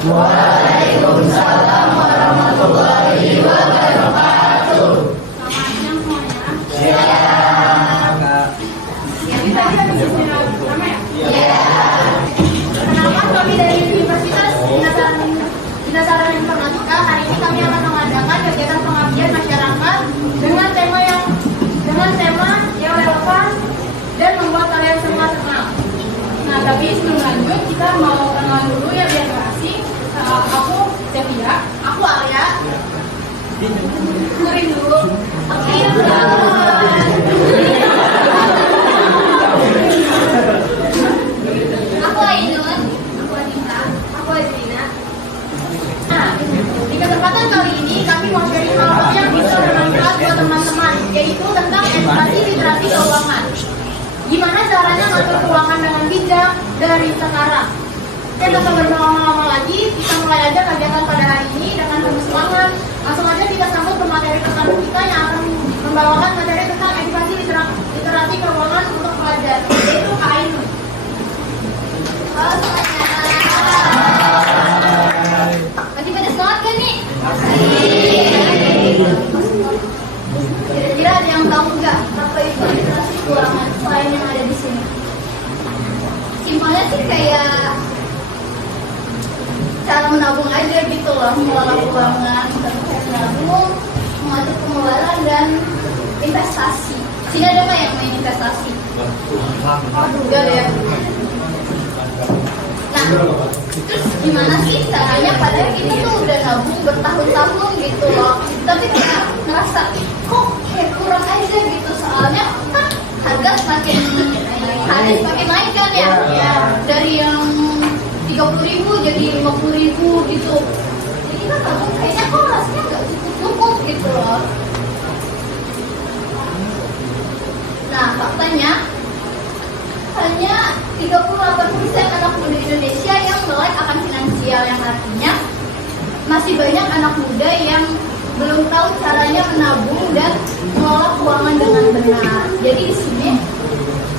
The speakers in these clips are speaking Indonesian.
Waalaikumsalam warahmatullahi wabarakatuh. Selamat siang semuanya. Ya. Kita bisa bersama ya? Ya. Kenalkan kami dari Universitas Dinasaran Informatika. Hari ini kami akan mengadakan kegiatan pengabdian masyarakat dengan tema yang relevan dan membuat kalian semua senang. Nah, tapi sebelum lanjut kita mau kenalan dulu ya biar basi. Aku Sevia, aku Arya. Kurin dulu. Oke, aku Ainun, aku Anita, aku Adrina. Nah, di kesempatan kali ini kami mau sharing hal-hal yang bisa bermanfaat buat teman-teman, yaitu tentang edukasi literasi keuangan. Gimana caranya ngatur keuangan dengan bijak dari sekarang? Oke, tanpa berlama-lama lagi, kita mulai aja kegiatan pada hari ini dengan penuh semangat. Langsung aja kita sambut pemateri pertama kita yang akan membawakan materi tentang edukasi literasi keuangan untuk pelajar, yaitu Kak Ainun. Halo semuanya. Masih pada semangat kan nih? Kira-kira ada yang tahu nggak apa itu literasi keuangan selain yang ada di sini? Simpelnya sih kayak cara menabung aja gitu loh, mengelola keuangan, kayak menabung, mengatur pengeluaran dan investasi. Sini ada nggak yang main investasi? Enggak deh. Nah, terus gimana sih caranya? Padahal kita tuh udah nabung bertahun-tahun gitu loh, tapi kayak ngerasa kok kayak kurang aja gitu. Soalnya kan harga semakin hari semakin naik kan ya, dari yang 30.000 jadi 50.000 gitu. Jadi kan nabung kayaknya kok rasanya nggak cukup gitu loh. Nah, faktanya hanya 38% anak muda Indonesia yang melek akan finansial, yang artinya masih banyak anak muda yang belum tahu caranya menabung dan mengelola keuangan dengan benar. Jadi di sini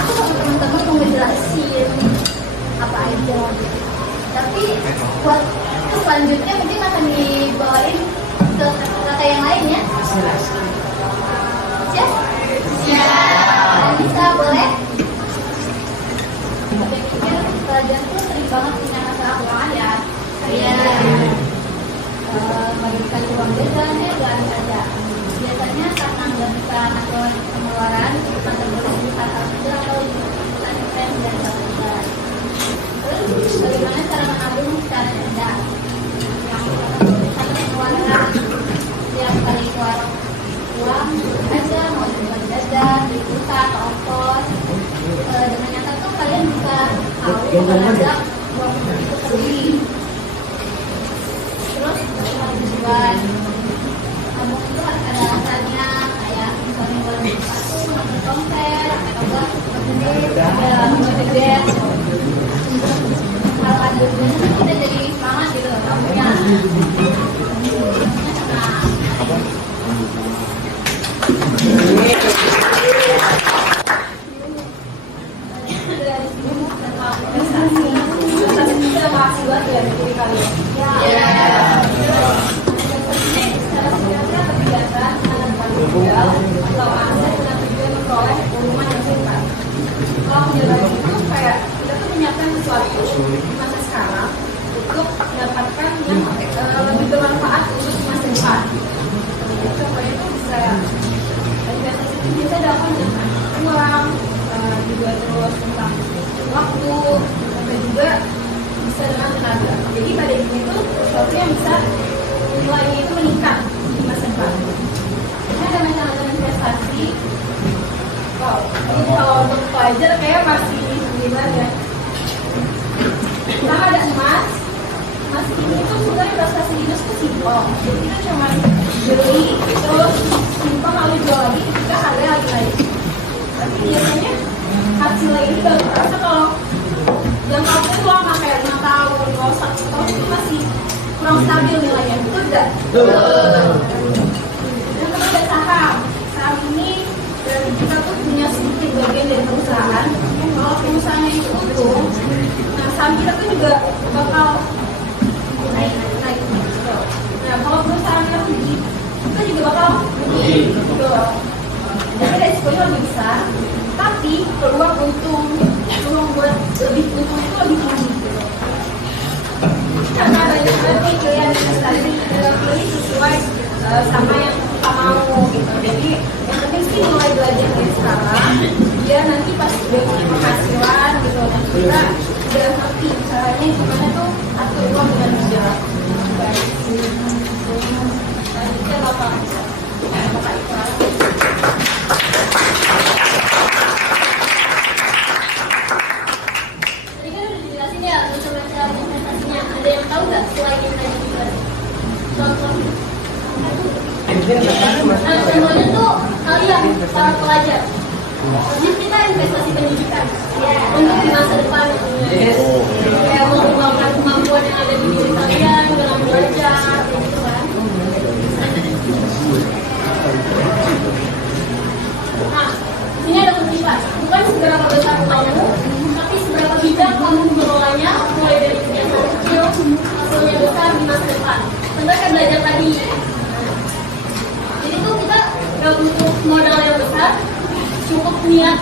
aku sama teman-teman mau ngejelasin apa aja. Tapi buat selanjutnya mungkin akan dibawain ke kata yang lain ya. Siap? Siap. Bisa boleh? Saya pikir pelajar tuh sering banget punya masalah keuangan ya. Bagi uang jajannya nggak ada. Biasanya karena nggak bisa ngatur pengeluaran, cuma terboleh satu bulan atau spend dan satu bulan. Terus bagaimana cara menabung secara cerdas? Yang satu pengeluaran setiap kali keluar uang aja mau buat jajan, beli pulsa atau ongkos. Dengan yang satu kalian bisa tahu ada uang itu terbeli. Terus tujuan nabung itu harus ada alasannya, kayak misalnya buat beli sepatu, nonton konser, atau buat gede. Kalau ada tujuannya kita jadi semangat gitu loh nabungnya. Kalau menjalani itu kayak kita tuh menyiapkan sesuatu di masa sekarang untuk mendapatkan yang lebih bermanfaat untuk masa depan. Contohnya itu bisa investasi itu bisa dapat dengan uang, juga terus tentang waktu, dan juga bisa dengan tenaga. Jadi pada ini itu sesuatu yang bisa nilainya itu meningkat di masa depan. Ini ada macam-macam investasi. Wow, ini kalau untuk pelajar kayak masih gimana ya? Pertama ada emas. Emas ini tuh sebenarnya investasi dinas tuh simpel. Jadi kita cuma beli terus simpan lalu jual lagi ketika harga lagi naik. Tapi biasanya hasilnya ini baru terasa kalau yang waktu itu lama kayak 5 tahun, 1 tahun itu masih kurang stabil nilainya. Betul tidak? Yang kedua ada saham. Saham ini kita tuh punya sedikit bagian dari perusahaan. Kalau perusahaannya itu untung, nah saham kita tuh juga bakal karena banyak banget pilihan investasi dalam ini sesuai sama yang kita mau gitu. Jadi yang penting sih mulai belajar dari sekarang, biar nanti pas udah punya penghasilan gitu, dan kita udah ngerti caranya gimana tuh atur uang dengan bijak. Selanjutnya Bapak Iqbal. Tadi kan udah dijelasin ya macam-macam investasinya. Ada yang tahu nggak selain yang tadi dijelasin? Contoh. Nah, contohnya tuh kalian para pelajar. Jadi kita investasi pendidikan untuk di masa depan. Kayak mengembangkan kemampuan yang ada di diri kalian dalam belajar, gitu kan. Nah, ini ada kutipan. Bukan seberapa besar kamu, tapi seberapa bijak kamu mengelolanya, mulai dari kebiasaan kecil, hasilnya besar di masa depan. Contohnya kan belajar tadi. Jadi tuh kita nggak butuh modal yang besar, cukup niat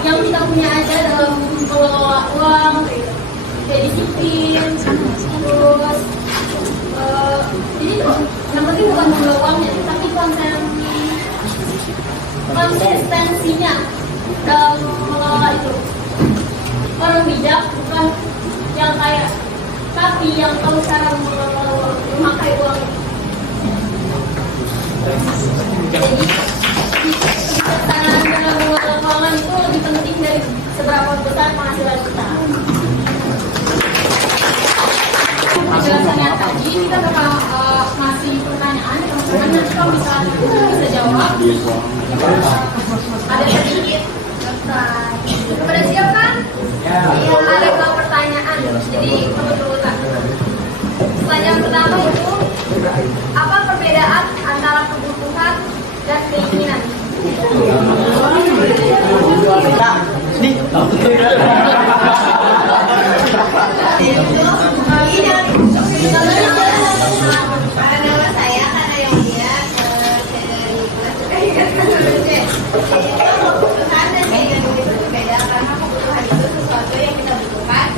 yang kita punya aja dalam mengelola uang, kayak disiplin, terus jadi tuh yang penting bukan mengelola uangnya, tapi konsistensinya dalam mengelola itu. Orang bijak bukan yang kaya, tapi yang tahu cara memakai uang. Jadi kebijaksanaan dalam mengelola keuangan itu lebih penting dari seberapa besar penghasilan kita. Penjelasannya tadi kita bakal ngasih pertanyaan, teman-teman nanti kalau bisa jawab. Ada sedikit. Pada siap kan? Iya. Ada 2 pertanyaan. Jadi kamu berurutan. Pertanyaan pertama itu, apa perbedaan antara kebutuhan dan keinginan? Karena nama saya, karena yang dia kebutuhan dan keinginan itu berbeda, karena kebutuhan itu sesuatu yang kita butuhkan,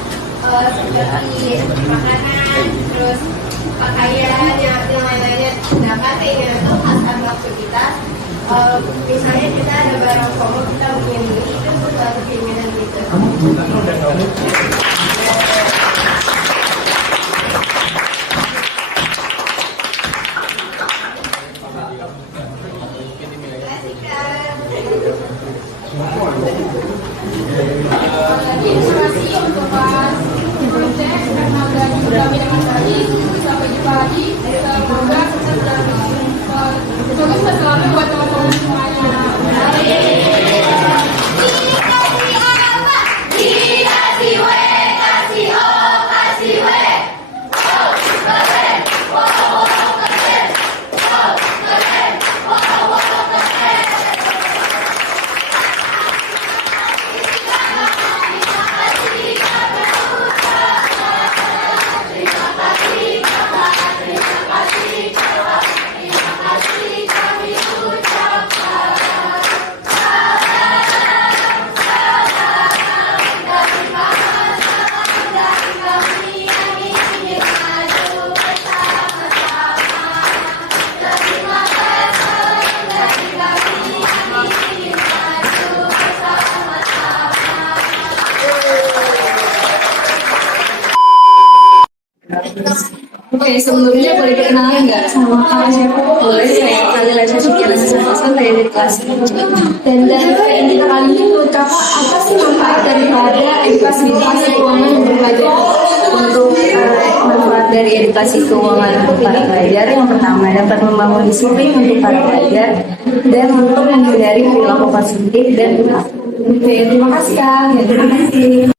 seperti makanan, terus pakaian, yang lain-lainnya. Sedangkan keinginan itu khas waktu kita. Misalnya kita ada barang promo, kita ingin beli, itu sesuatu keinginan kita. Jadi informasi untuk Pak Project karena kami dengan baik. Sampai jumpa lagi. Semoga sukses dan semoga selalu buat teman-teman semuanya. Oke, sebelumnya boleh perkenalan nggak sama kalian? Boleh, saya Khalila Syashikiana Hasan dari kelas 7. Dan dalam kali ini menurut kamu apa sih manfaat daripada edukasi keuangan untuk pelajar? Untuk manfaat dari edukasi keuangan untuk para pelajar, yang pertama dapat membangun disiplin untuk para pelajar dan untuk menghindari perilaku konsumtif dan Oke, terima kasih Kak. Terima kasih.